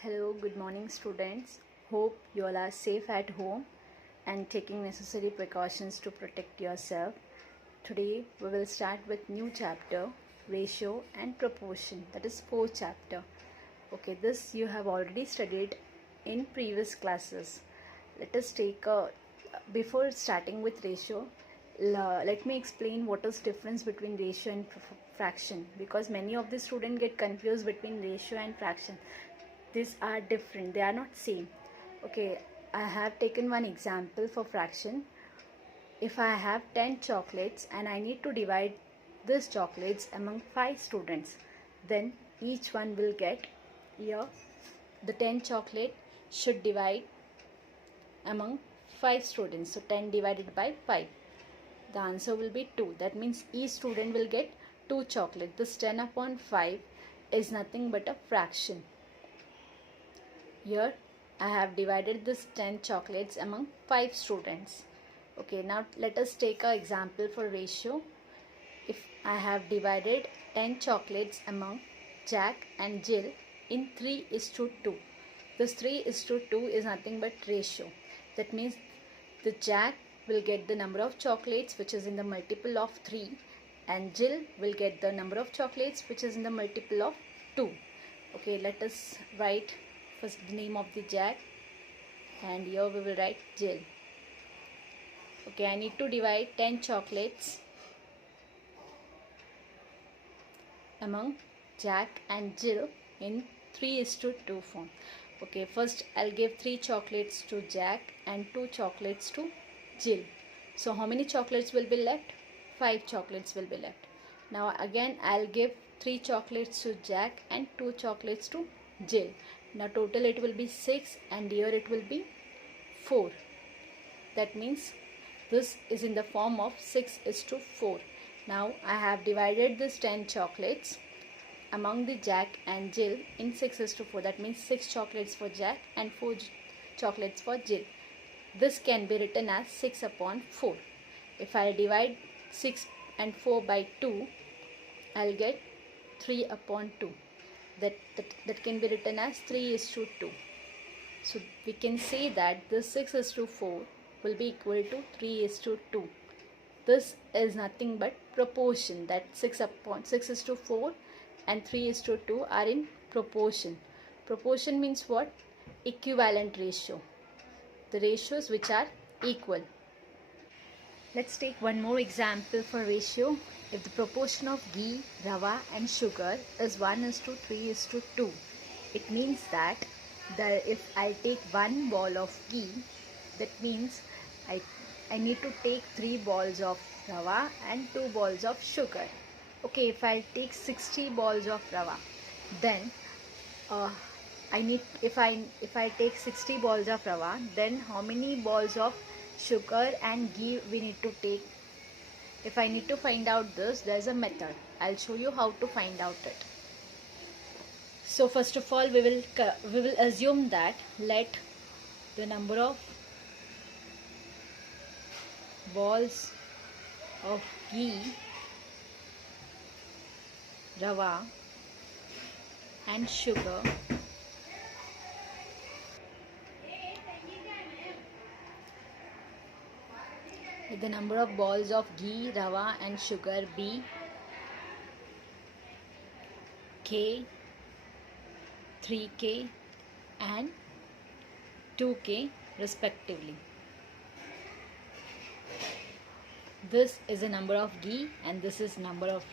Hello, good morning, students. Hope you all are safe at home and taking necessary precautions to protect yourself. Today we will start with new chapter, ratio and proportion. That is fourth chapter. Okay, this you have already studied in previous classes. Let us take a before starting with ratio. Let me explain what is difference between ratio and fraction, because many of the students get confused between ratio and fraction. These are different, they are not same. Okay, I have taken one example for fraction. If I have 10 chocolates and I need to divide these chocolates among 5 students, then each one will get here the 10 chocolate should divide among 5 students. So 10 divided by 5, the answer will be 2. That means each student will get 2 chocolate. This 10 upon 5 is nothing but a fraction. Here I have divided this 10 chocolates among 5 students. Okay, now let us take an example for ratio. If I have divided 10 chocolates among Jack and Jill in 3:2. This 3:2 is nothing but ratio. That means the Jack will get the number of chocolates which is in the multiple of 3, and Jill will get the number of chocolates which is in the multiple of 2. Okay, let us write first the name of the Jack, and here we will write Jill. Okay, I need to divide 10 chocolates among Jack and Jill in 3:2 form. Okay, first I'll give 3 chocolates to Jack and 2 chocolates to Jill. So how many chocolates will be left? 5 chocolates will be left. Now again I'll give 3 chocolates to Jack and 2 chocolates to Jill. Now total it will be 6, and here it will be 4. That means this is in the form of 6:4. Now I have divided this 10 chocolates among the Jack and Jill in 6:4. That means 6 chocolates for Jack and 4 chocolates for Jill. This can be written as 6 upon 4. If I divide 6 and 4 by 2, I'll get 3 upon 2. That can be written as 3:2. So we can say that this 6:4 will be equal to 3:2. This is nothing but proportion, that 6:4 and 3:2 are in proportion. Proportion means what? Equivalent ratio. The ratios which are equal. Let's take one more example for ratio. If the proportion of ghee, rava and sugar is 1:3:2, it means that if I take one ball of ghee, that means I need to take 3 balls of rava and 2 balls of sugar. Okay, if I take 60 balls of rava, then if I take 60 balls of rava, then how many balls of sugar and ghee we need to take? If I need to find out this, there's a method. I'll show you how to find out it. So first of all, we will assume that let the number of balls of ghee, rava and sugar let the number of balls of ghee, rava and sugar be K, 3K and 2K respectively. This is the number of ghee, and this is number of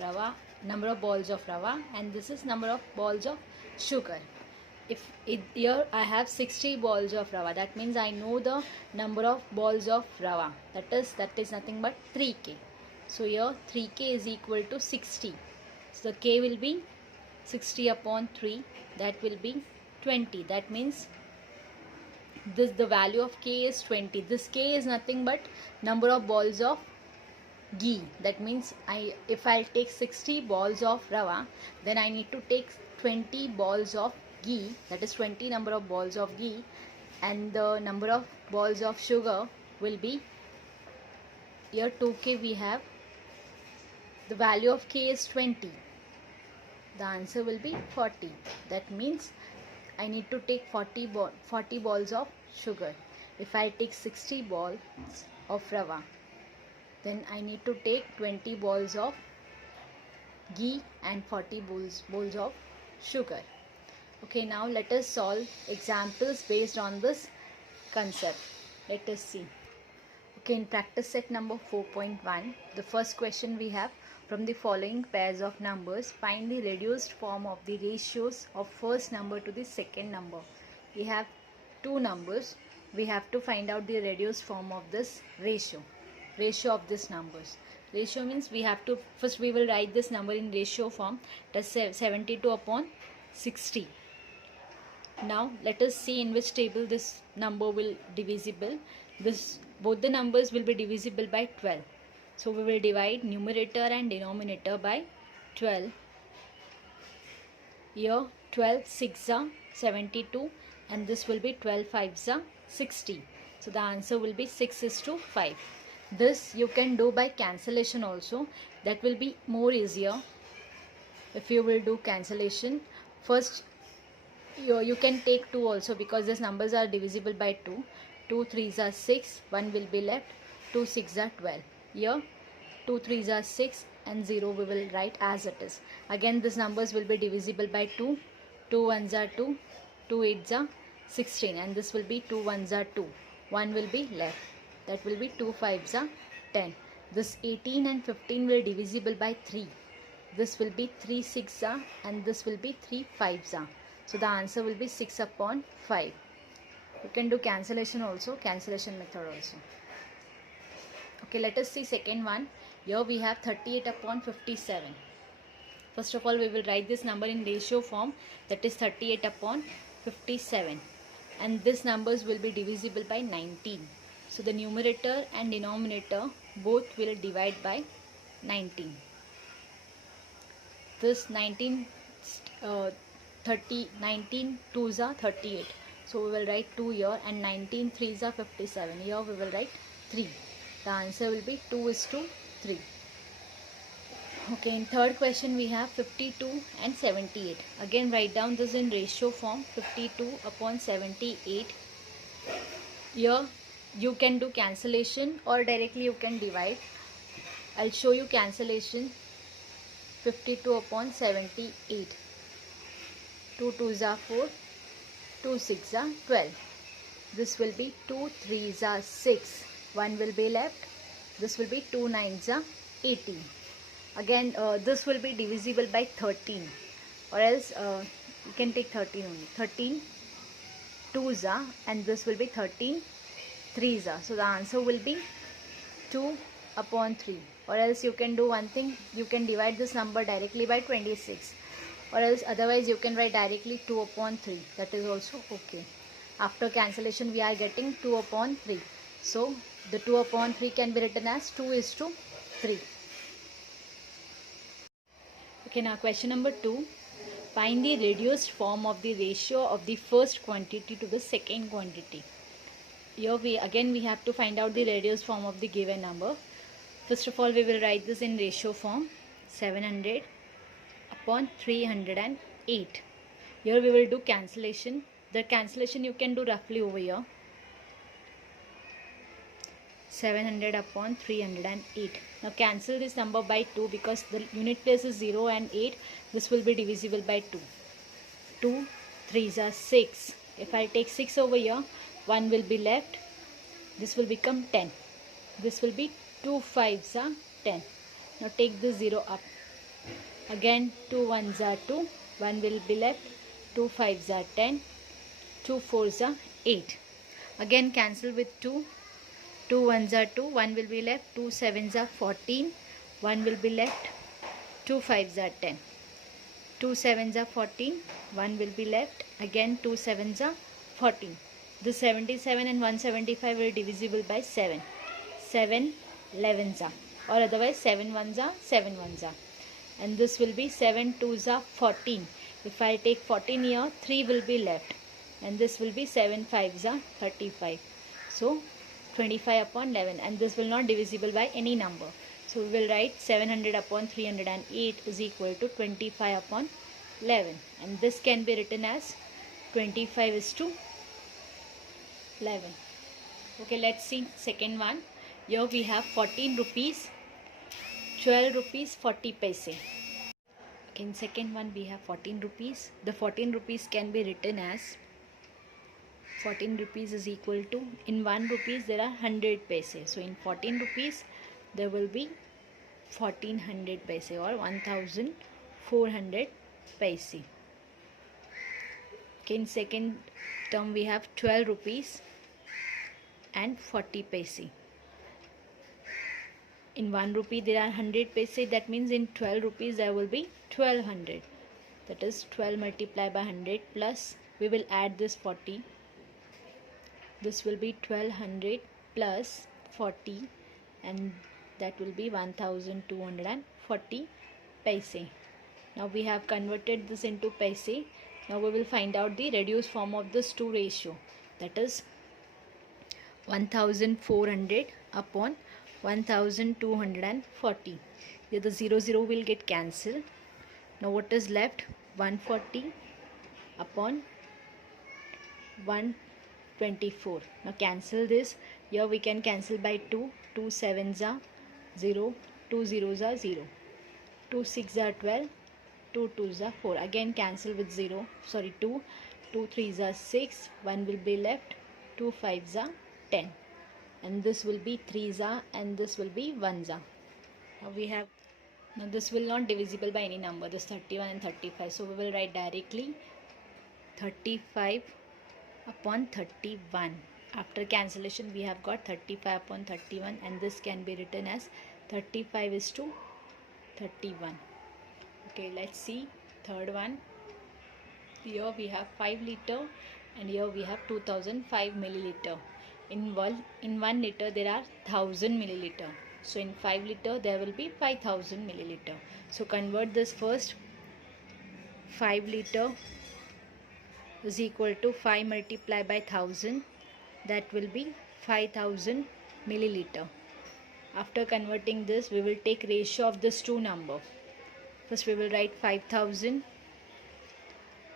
balls of rava, and this is number of balls of sugar. Here I have 60 balls of rava, that means I know the number of balls of rava, that is nothing but 3K. So here 3K is equal to 60. So the K will be 60 upon 3, that will be 20. That means the value of K is 20. This K is nothing but number of balls of ghee. That means if I'll take 60 balls of rava, then I need to take 20 balls of ghee, that is 20 number of balls of ghee, and the number of balls of sugar will be, here 2K we have, the value of K is 20, the answer will be 40. That means I need to take 40 balls of sugar. If I take 60 balls of rava, then I need to take 20 balls of ghee and 40 bowls of sugar. Okay, now let us solve examples based on this concept. Let us see. Okay, in practice set number 4.1, the first question we have: from the following pairs of numbers, find the reduced form of the ratios of first number to the second number. We have two numbers. We have to find out the reduced form of this ratio of these numbers. Ratio means we have to, first we will write this number in ratio form, that's 72 upon 60. Now let us see in which table this number will divisible. Both the numbers will be divisible by 12. So we will divide numerator and denominator by 12. Here 12 6 are 72 and this will be 12 5 are 60. So the answer will be 6:5. This you can do by cancellation also. That will be more easier if you will do cancellation. First you can take 2 also, because these numbers are divisible by 2. 2 3s are 6, 1 will be left, 2 6 are 12. Here 2 3s are 6 and 0 we will write as it is. Again these numbers will be divisible by 2. 2 1s are 2, 2 8s are 16 and this will be 2 1s are 2. 1 will be left. That will be 2 5s are 10. This 18 and 15 will divisible by 3. This will be 3 6 are and this will be 3 5s are. So the answer will be 6/5. You can do cancellation also, cancellation method also. Okay, let us see second one. Here we have 38/57. First of all, we will write this number in ratio form, that is 38/57. And these numbers will be divisible by 19. So the numerator and denominator both will divide by 19. This 19 2s are 38. So we will write 2 here, and 19 3s are 57. Here we will write 3. The answer will be 2:3. Okay, in third question we have 52 and 78. Again write down this in ratio form, 52/78. Here you can do cancellation or directly you can divide. I'll show you cancellation. 52/78. 2 2s are 4, 2 6 are 12. This will be 2 3s are 6, 1 will be left. This will be 2 9s are 18. Again this will be divisible by 13, or else you can take 13 only. 13 2s are and this will be 13 3s are. So the answer will be 2/3. Or else you can do one thing, you can divide this number directly by 26. Or else otherwise you can write directly 2/3. That is also okay. After cancellation we are getting 2/3. So the 2/3 can be written as 2:3. Okay, now question number 2. Find the reduced form of the ratio of the first quantity to the second quantity. Here we have to find out the reduced form of the given number. First of all, we will write this in ratio form, 700/308. Here we will do cancellation. The cancellation you can do roughly over here. 700/308. Now cancel this number by 2 because the unit place is 0 and 8. This will be divisible by 2. 2 3s are 6. If I take 6 over here, 1 will be left. This will become 10. This will be 2 5s are 10. Now take this 0 up. Again 2 1s are 2. 1 will be left. 2 5s are 10. 2 4s are 8. Again cancel with 2. 2 1s are 2. 1 will be left. 2 7s are 14. 1 will be left. 2 5s are 10. 2 7s are 14. 1 will be left. Again 2 7s are 14. The 77 and 175 will divisible by 7. 7 11s are, or otherwise 7 1s are 7 1s are. And this will be 7 2s are 14. If I take 14 here, 3 will be left. And this will be 7 5s are 35. So 25/11, and this will not divisible by any number. So we will write 700/308 is equal to 25/11, and this can be written as 25:11. Okay, let's see second one. Here we have 14 rupees, 12 rupees 40 paise. Okay, in second one we have 14 rupees. The 14 rupees can be written as 14 rupees is equal to, in 1 rupees there are 100 paise. So in 14 rupees there will be 1400 paise or 1400 paise. Okay, in second term we have 12 rupees and 40 paise. In 1 rupee there are 100 paise, that means in 12 rupees there will be 1200. That is 12 multiplied by 100 plus we will add this 40. This will be 1200 plus 40 and that will be 1240 paise. Now we have converted this into paise. Now we will find out the reduced form of this two ratio. That is 1400 upon 1240. Here the 0 will get cancelled. Now what is left? 140 upon 124. Now cancel this. Here we can cancel by 2. 2 sevens are 0. 2 zeros are 0. 2 6 are 12. 2 2s are 4. Again cancel with 0. Sorry, 2. 2 3s are 6. 1 will be left. 2 5s are 10. And this will be 3s are and this will be 1s are. Now we have, now this will not divisible by any number, this 31 and 35. So we will write directly 35 upon 31. After cancellation we have got 35 upon 31 and this can be written as 35:31. Okay, let's see third one. Here we have 5 liter and here we have 2005 milliliter. In 1 liter there are 1000 milliliter. So in 5 liter there will be 5000 milliliter. So convert this first. 5 liter is equal to 5 multiplied by 1000. That will be 5000 milliliter. After converting this we will take ratio of this two number. First we will write 5000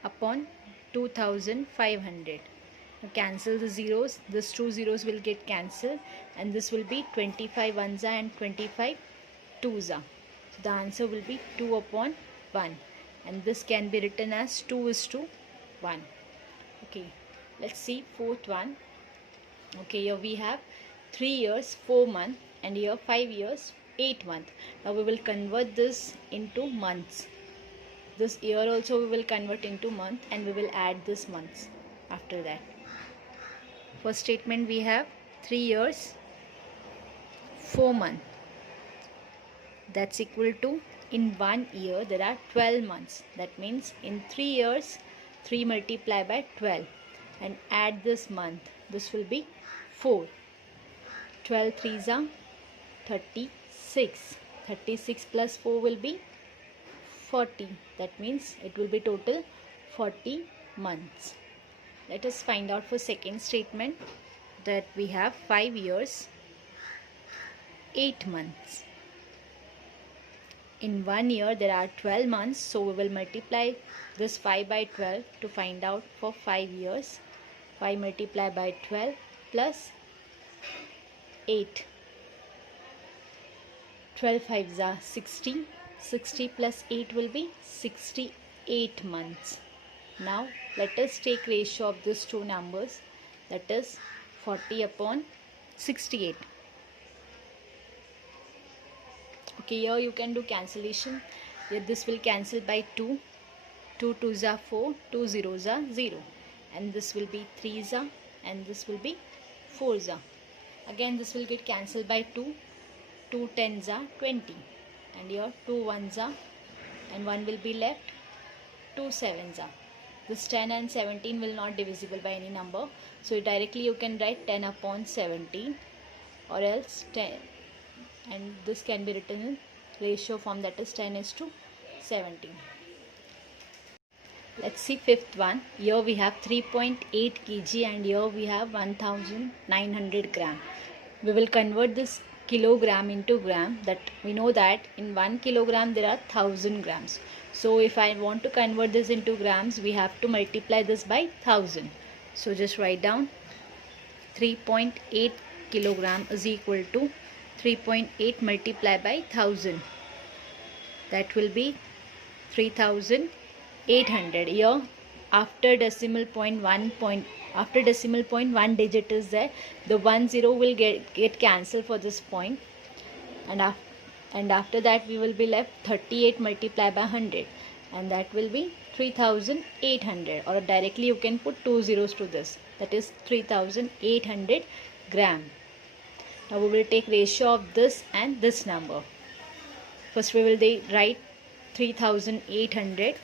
upon 2500. Now cancel the zeros. These two zeros will get cancelled and this will be 25 ones and 25 twos are. So the answer will be 2 upon 1 and this can be written as 2:1. Okay, let's see fourth one. Okay, here we have 3 years 4 months and here 5 years 8 months. Now we will convert this into months. This year also we will convert into month and we will add this months after that. First statement we have 3 years 4 months. That's equal to, in 1 year there are 12 months. That means in 3 years 3 multiplied by 12 and add this month. This will be 4. 12 3s are 36. 36 plus 4 will be 40. That means it will be total 40 months. Let us find out for second statement. That we have 5 years 8 months. In 1 year there are 12 months, so we will multiply this 5 by 12 to find out for 5 years. 5 multiplied by 12 plus 8. 12 5s are 60. 60 plus 8 will be 68 months. Now let us take ratio of these two numbers, that is 40 upon 68. Okay, here you can do cancellation. Here this will cancel by 2. 2 2s are 4. 2 zeros are 0. And this will be 3s are and this will be 4s are. Again this will get cancelled by 2. 2 10s are 20. And here 2 1s are and 1 will be left. 2 7s are. This 10 and 17 will not divisible by any number. So directly you can write 10 upon 17 or else 10. And this can be written in ratio form, that is 10:17. Let's see fifth one. Here we have 3.8 kg and here we have 1900 gram. We will convert this kilogram into gram. That we know that in 1 kilogram there are 1000 grams. So if I want to convert this into grams, we have to multiply this by 1000. So just write down 3.8 kilogram is equal to 3.8 multiplied by 1000. That will be 3800. Here after decimal point one digit is there, the 10 will get cancelled for this point, and after that we will be left 38 multiplied by 100, and that will be 3800, or directly you can put 2 zeros to this, that is 3800 gram. Now we will take ratio of this and this number. First we will write 3800,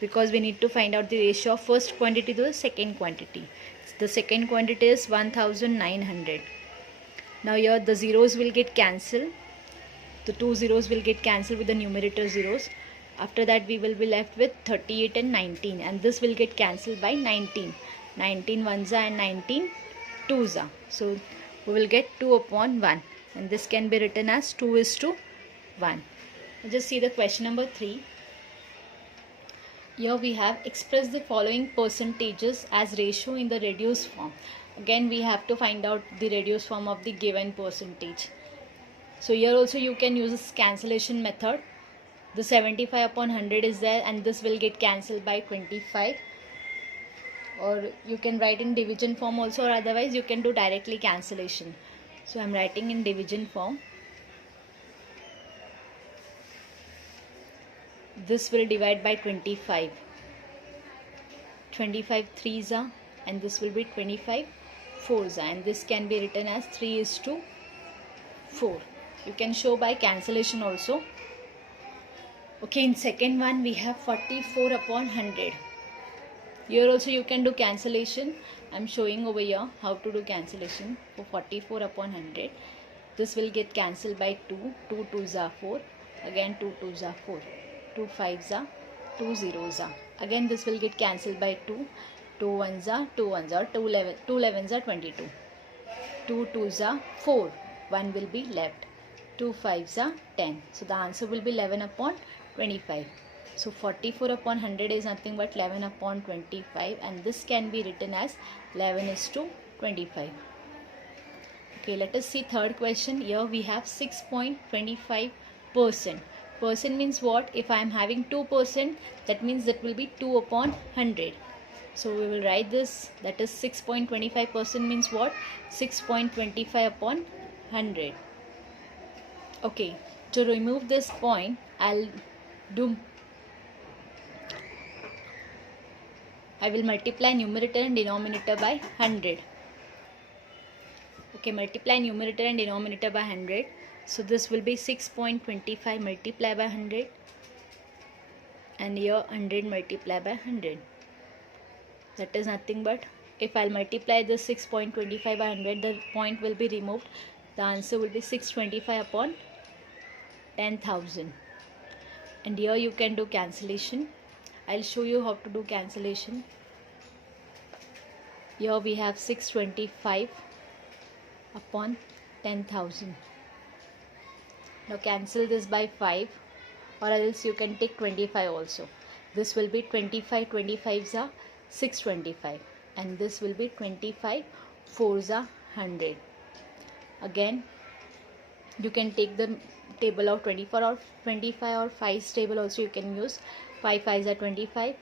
because we need to find out the ratio of first quantity to the second quantity. The second quantity is 1900. Now here the zeros will get cancelled. The 2 zeros will get cancelled with the numerator zeros. After that we will be left with 38 and 19, and this will get cancelled by 19. 19 ones are and 19 twos are. So we will get 2 upon 1, and this can be written as 2:1. Just see the question number 3. Here we have expressed the following percentages as ratio in the reduced form. Again we have to find out the reduced form of the given percentage. So here also you can use this cancellation method. The 75 upon 100 is there, and this will get cancelled by 25. Or you can write in division form also, or otherwise you can do directly cancellation. So I am writing in division form. This will divide by 25. 25 threes are, and this will be 25 fours are, and this can be written as 3:4. You can show by cancellation also. Okay, in second one we have 44 upon 100. Here also you can do cancellation. I am showing over here how to do cancellation for 44 upon 100. This will get cancelled by 2. 2 twos are 4. Again 2 twos are 4. 2 fives are, 2 zeros are. Again this will get cancelled by 2. 2 ones are, 2 ones are, 2 elevens are 22. 2 twos are 4. 1 will be left. 2 fives are 10. So the answer will be 11 upon 25. So 44 upon 100 is nothing but 11 upon 25, and this can be written as 11:25. Okay, let us see third question. Here we have 6.25%. Percent means what? If I am having 2%, that means that will be 2 upon 100. So we will write this, that is 6.25% means what? 6.25 upon 100. Okay, to remove this point, I will multiply numerator and denominator by 100. Okay, multiply numerator and denominator by 100. So this will be 6.25 multiplied by 100, and here 100 multiplied by 100. That is nothing but, if I'll multiply this 6.25 by 100, the point will be removed. The answer will be 625 upon 10,000. And here you can do cancellation. I'll show you how to do cancellation. Here we have 625 upon 10,000. Now cancel this by 5, or else you can take 25 also. This will be 25 25s are 625, and this will be 25 4s are 100. Again you can take the table of 24 or 25 or 5's table also you can use. 5 5s are 25,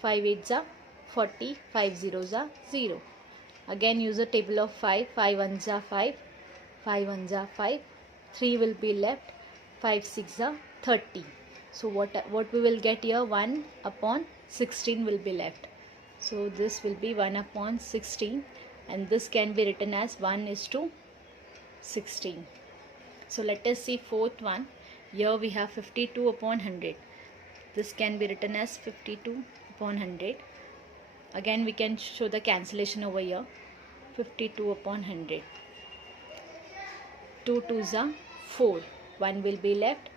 5 8s are 40, 5 zeros are 0. Again use the table of 5. 5 1s are 5, 5 1s are 5, 3 will be left, 5 6 are 30. So what we will get here, 1 upon 16 will be left. So this will be 1 upon 16, and this can be written as 1:16. So let us see fourth one. Here we have 52 upon 100. This can be written as 52 upon 100. Again we can show the cancellation over here. 52 upon 100. 2 2s are 4. 1 will be left.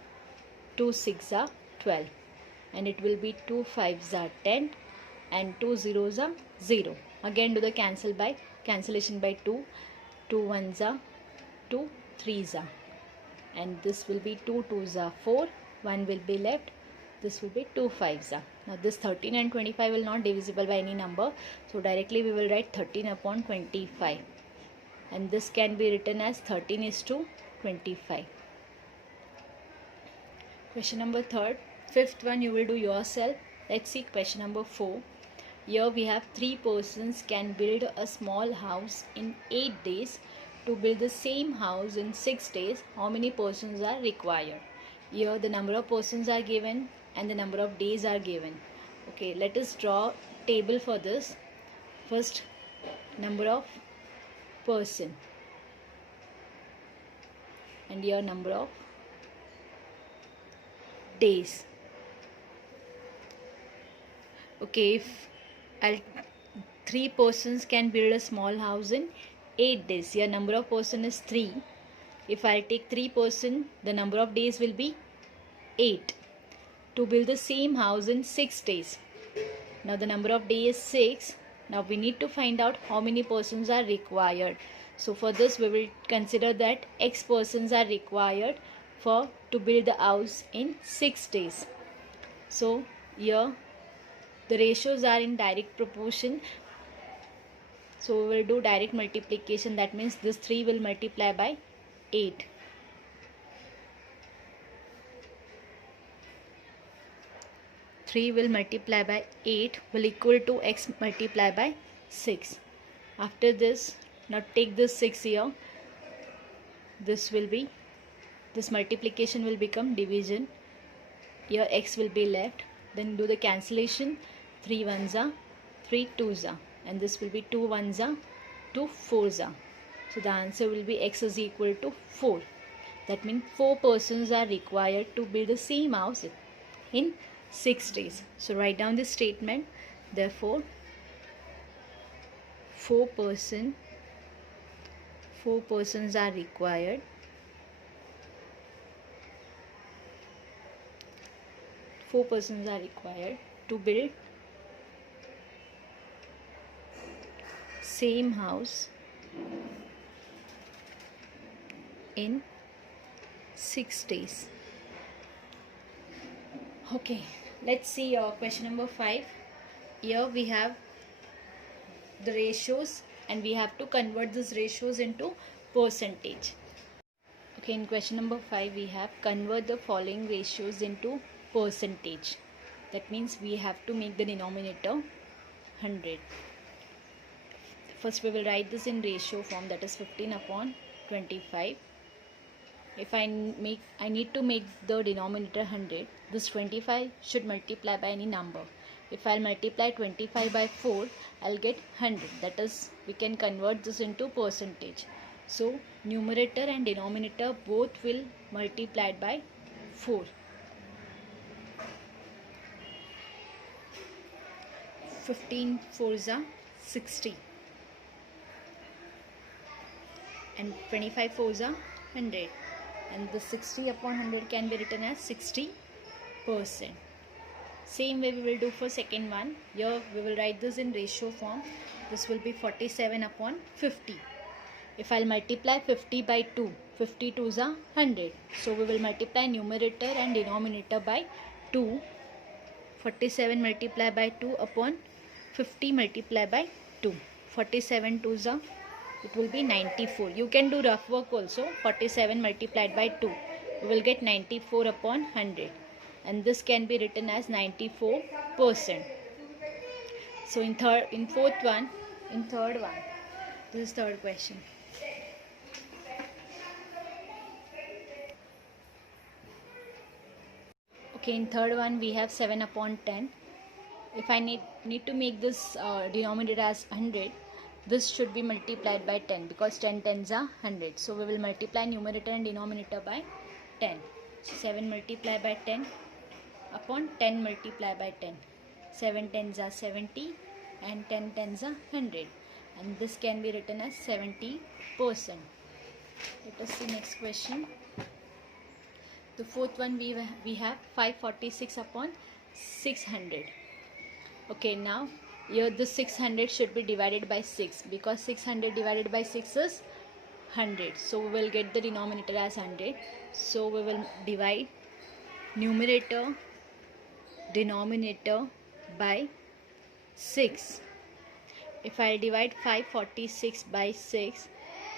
2 6 are 12. And it will be 2 5s are 10. And 2 zeros are 0. Again do the cancellation by 2. 2 1s are 2 3s are. And this will be 2 2s are 4. 1 will be left. This will be 2 5s. Now this 13 and 25 will not divisible by any number. So directly we will write 13 upon 25. And this can be written as 13 is to 25. Question number 3rd. 5th one you will do yourself. Let's see question number 4. Here we have 3 persons can build a small house in 8 days. To build the same house in 6 days, how many persons are required? Here the number of persons are given and the number of days are given. Okay, let us draw table for this. First, number of person, and here number of days. Okay, if 3 persons can build a small house in 8 days. Here number of person is 3. If I'll take 3 person, the number of days will be 8. To build the same house in 6 days. Now the number of days is 6. Now we need to find out how many persons are required. So for this we will consider that X persons are required to build the house in 6 days. So here the ratios are in direct proportion. So we will do direct multiplication. That means this 3 will multiply by 8. Three will multiply by 8 will equal to X multiply by 6. After this, now take this 6 here. This multiplication will become division. Here X will be left. Then do the cancellation. 3 ones are, 3 twos are. And this will be 2 ones are, 2 fours are. So the answer will be X is equal to 4. That means 4 persons are required to build the same house in 6 days. So write down this statement. Therefore, 4 persons are required to build same house in 6 days. Okay, let's see question number 5. Here we have the ratios and we have to convert these ratios into percentage. Okay, in question number 5 we have convert the following ratios into percentage. That means we have to make the denominator 100. First we will write this in ratio form, that is 15 upon 25. If I need to make the denominator 100, this 25 should multiply by any number. If I'll multiply 25 by 4, I'll get 100. That is, we can convert this into percentage. So numerator and denominator both will multiply by 4. 15 fours are 60. And 25 fours are 100. And the 60 upon 100 can be written as 60%. Same way we will do for second one. Here we will write this in ratio form. This will be 47 upon 50. If I'll multiply 50 by 2, 50 twos are 100. So we will multiply numerator and denominator by 2. 47 multiply by 2 upon 50 multiply by 2. 47 twos are, it will be 94. You can do rough work also. 47 multiplied by 2. You will get 94 upon 100. And this can be written as 94%. So in third one, this is third question. Okay, in third one we have 7 upon 10. If I need to make this denominator as 100, this should be multiplied by 10 because 10 tens are 100. So we will multiply numerator and denominator by 10. So 7 multiply by 10 upon 10 multiply by 10. 7 tens are 70 and 10 tens are 100. And this can be written as 70%. Let us see next question. The fourth one we have 546 upon 600. Okay, now here the 600 should be divided by 6 because 600 divided by 6 is 100. So we will get the denominator as 100. So we will divide numerator, denominator by 6. If I divide 546 by 6,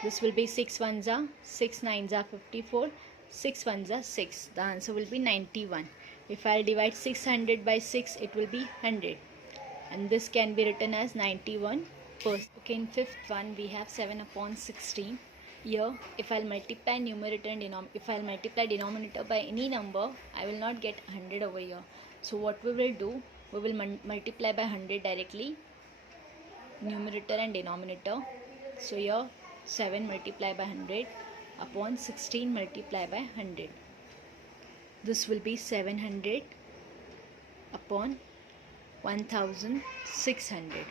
this will be 6 ones are 6 nines are 54, 6 ones are 6. The answer will be 91. If I divide 600 by 6, it will be 100. And this can be written as 91%. Okay, in fifth one we have 7 upon 16. Here, if I'll multiply numerator and denominator by any number, I will not get 100 over here. So what we will do, we will multiply by 100 directly, numerator and denominator. So here 7 multiply by 100 upon 16 multiply by 100. This will be 700 upon 1600.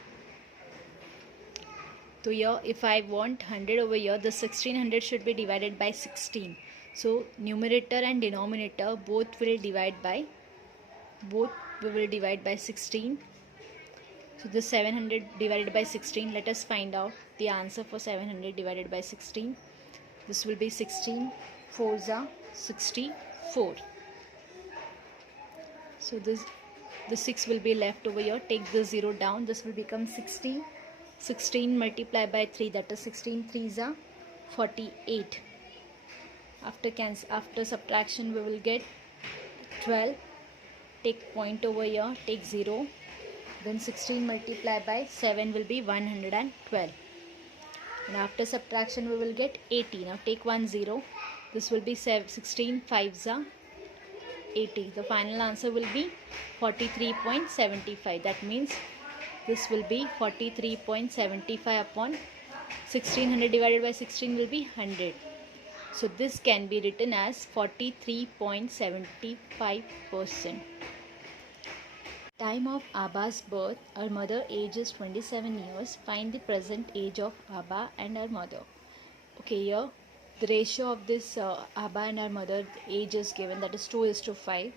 So here if I want 100 over here, the 1600 should be divided by 16. So numerator and denominator both we will divide by 16. So the 700 divided by 16, let us find out the answer for 700 divided by 16. This will be 16 4s are 64. So the 6 will be left over here. Take the 0 down. This will become 16. 16 multiplied by 3, that is 16 3s are 48. After subtraction we will get 12. Take point over here. Take 0. Then 16 multiplied by 7 will be 112. And after subtraction we will get 80. Now take 1 0. This will be 16 5s are 80. The final answer will be 43.75. That means this will be 43.75 upon 1600 divided by 16 will be 100. So this can be written as 43.75%. Time of Abba's birth. Her mother age is 27 years. Find the present age of Abba and her mother. Okay, here the ratio of this Abba and her mother age is given, that is 2:5.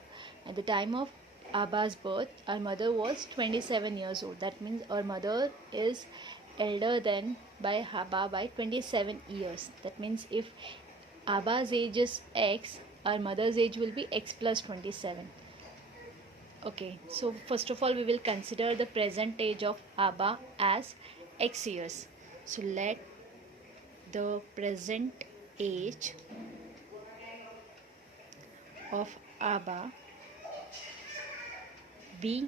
At the time of Abba's birth, her mother was 27 years old. That means her mother is elder than by Abba by 27 years. That means if Abba's age is X, our mother's age will be X plus 27. Okay, so first of all we will consider the present age of Abba as X years. So let the present age of Abba be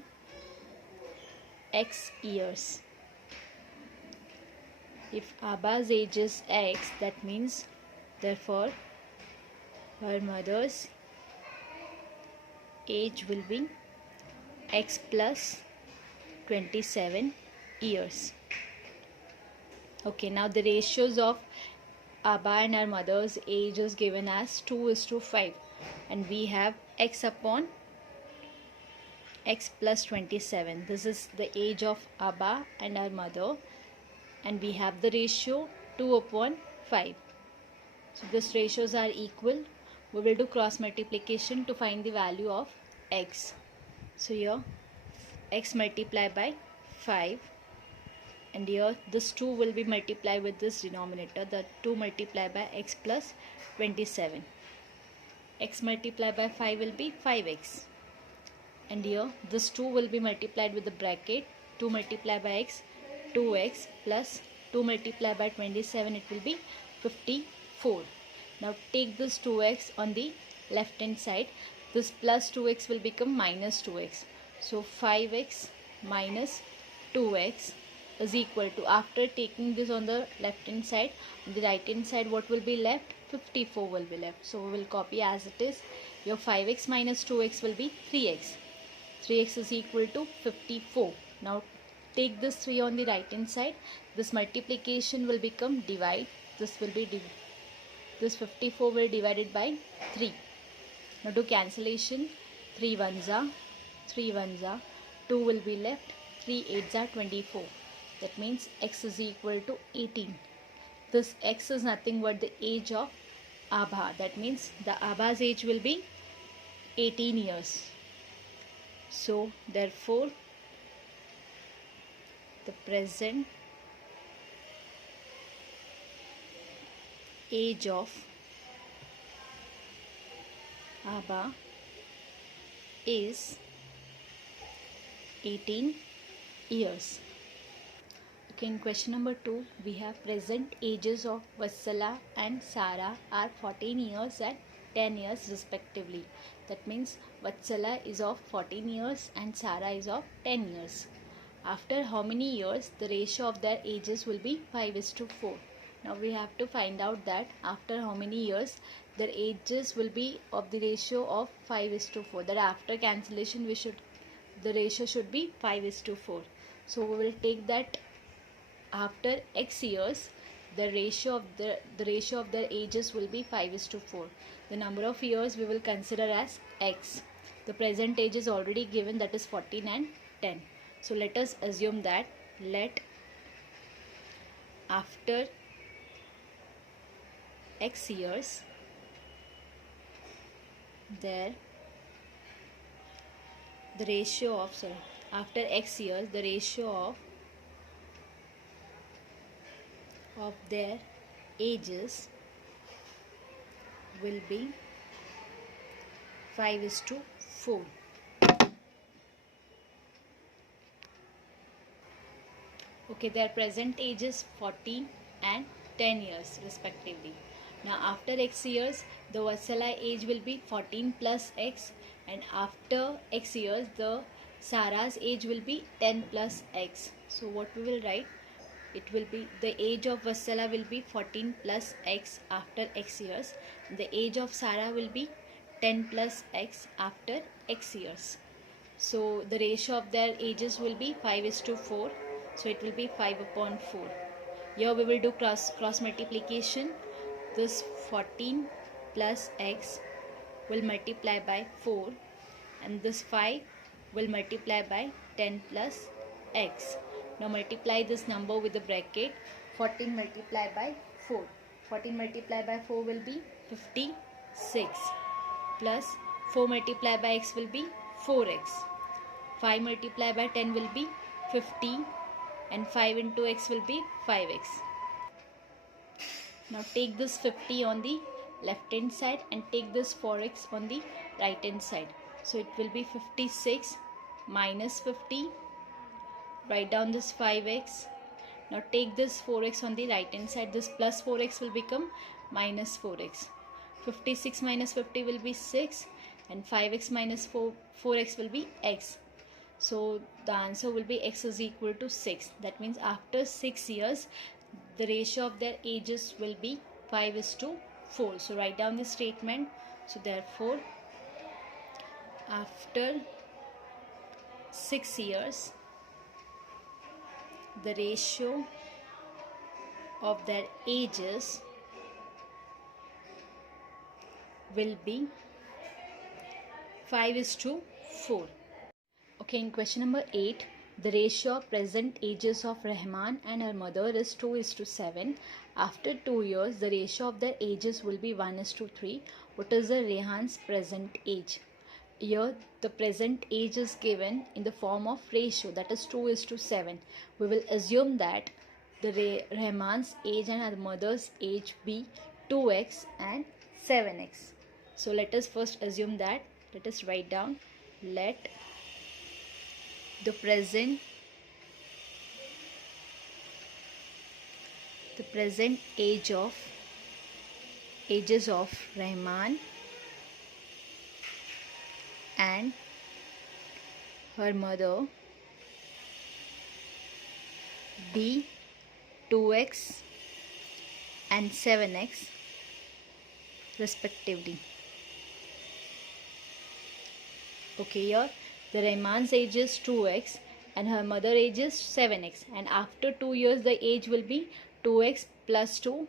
X years. If Abba's age is X, that means therefore her mother's age will be X plus 27 years. Okay, now the ratios of Abba and her mother's age is given as 2:5, and we have X upon X plus 27. This is the age of Abba and her mother, and we have the ratio 2/5. So these ratios are equal. We will do cross multiplication to find the value of X. So here X multiplied by 5, and here this 2 will be multiplied with this denominator, the 2 multiplied by X plus 27. X multiplied by 5 will be 5x, and here this 2 will be multiplied with the bracket, 2 multiplied by x, 2x plus 2 multiplied by 27, it will be 54. Now take this 2x on the left hand side. This plus 2x will become minus 2x. So 5x minus 2x is equal to, after taking this on the left hand side, on the right hand side what will be left? 54 will be left. So we will copy as it is. Your 5x minus 2x will be 3x. 3x is equal to 54. Now take this 3 on the right hand side. This multiplication will become divide. This will be this 54 will divided by 3. Now do cancellation. 3 ones are 2 will be left. 3 8s are 24. That means x is equal to 18. This x is nothing but the age of Abha. That means the Abha's age will be 18 years. So therefore the present age of Abba is 18 years. Okay, in question number 2, we have present ages of Vatsala and Sara are 14 years and 10 years respectively. That means Vatsala is of 14 years and Sara is of 10 years. After how many years the ratio of their ages will be 5:4. Now we have to find out that after how many years their ages will be of the ratio of 5:4. That after cancellation the ratio should be 5:4. So we will take that after x years the ratio of their ages will be 5:4. The number of years we will consider as x. The present age is already given, that is 14 and 10. So let us assume that let after x years there the ratio of after x years the ratio of their ages will be 5:4. Okay, their present age is 14 and 10 years respectively. Now after x years the Vatsala age will be 14 plus x, and after x years the Sara's age will be 10 plus x. So what we will write? It will be the age of Vatsala will be 14 plus x after x years. The age of Sara will be 10 plus x after x years. So the ratio of their ages will be 5:4. So it will be 5/4. Here we will do cross multiplication. This 14 plus x will multiply by 4, and this 5 will multiply by 10 plus x. Now multiply this number with the bracket. 14 multiplied by 4. 14 multiplied by 4 will be 56, plus 4 multiplied by x will be 4x. 5 multiplied by 10 will be 50, and 5 into x will be 5x. Now take this 50 on the left hand side and take this 4x on the right hand side. So it will be 56 minus 50. Write down this 5x. Now take this 4x on the right hand side. This plus 4x will become minus 4x. 56 minus 50 will be 6, and 5x minus 4x will be x. So the answer will be x is equal to 6. That means after 6 years the ratio of their ages will be 5:4. So write down the statement. So therefore after 6 years the ratio of their ages will be 5:4. Okay, in question number 8, the ratio of present ages of Rahman and her mother is 2:7. After 2 years, the ratio of their ages will be 1:3. What is the Rehan's present age? Here, the present age is given in the form of ratio, that is 2:7. We will assume that the Rahman's age and her mother's age be 2x and 7x. So let us first assume that. Let us write down. Let the present ages of Rahman and her mother be 2x and 7x respectively. Okay, here the Rahman's age is 2x and her mother age is 7x, and after 2 years the age will be 2x plus 2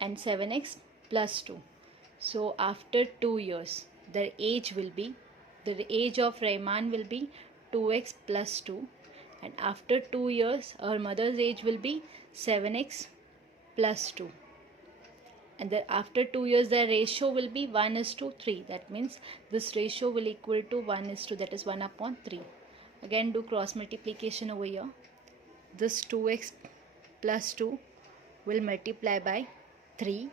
and 7x plus 2. So after 2 years the age of Rahman will be 2x plus 2, and after 2 years her mother's age will be 7x plus 2. And then after 2 years the ratio will be 1:3. That means this ratio will equal to 1:2, that is 1/3. Again do cross multiplication over here. This 2x plus 2 will multiply by 3,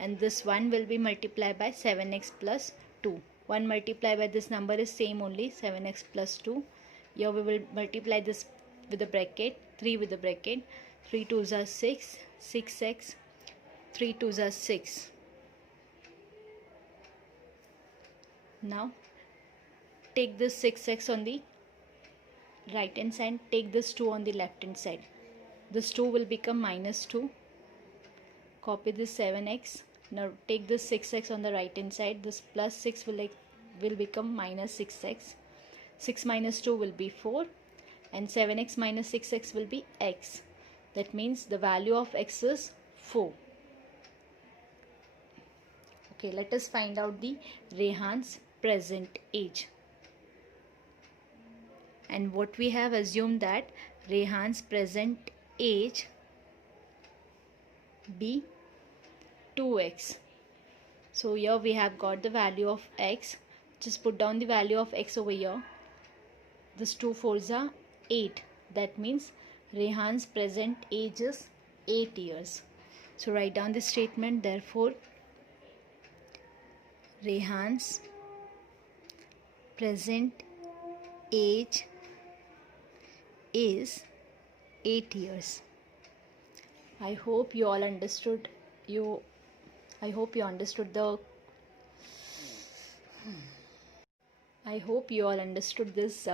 and this 1 will be multiplied by 7x plus 2. 1 multiplied by this number is same only, 7x plus 2. Here we will multiply this with the bracket, 3 with the bracket. 3 2s are 6, 6x, 3 2s are 6. Now take this 6x on the right hand side, take this 2 on the left hand side. This 2 will become minus 2. Copy this 7x. Now take this 6x on the right hand side. This plus 6 will become minus 6x. 6 minus 2 will be 4. And 7x minus 6x will be x. That means the value of x is 4. Okay, let us find out the Rehan's present age. And what we have assumed that Rehan's present age be 2x. So here we have got the value of x. Just put down the value of x over here. This 2 4s are 8. That means Rehan's present age is 8 years. So write down the statement. Therefore, Rehan's present age is 8 years. I hope you all understood. I hope you all understood this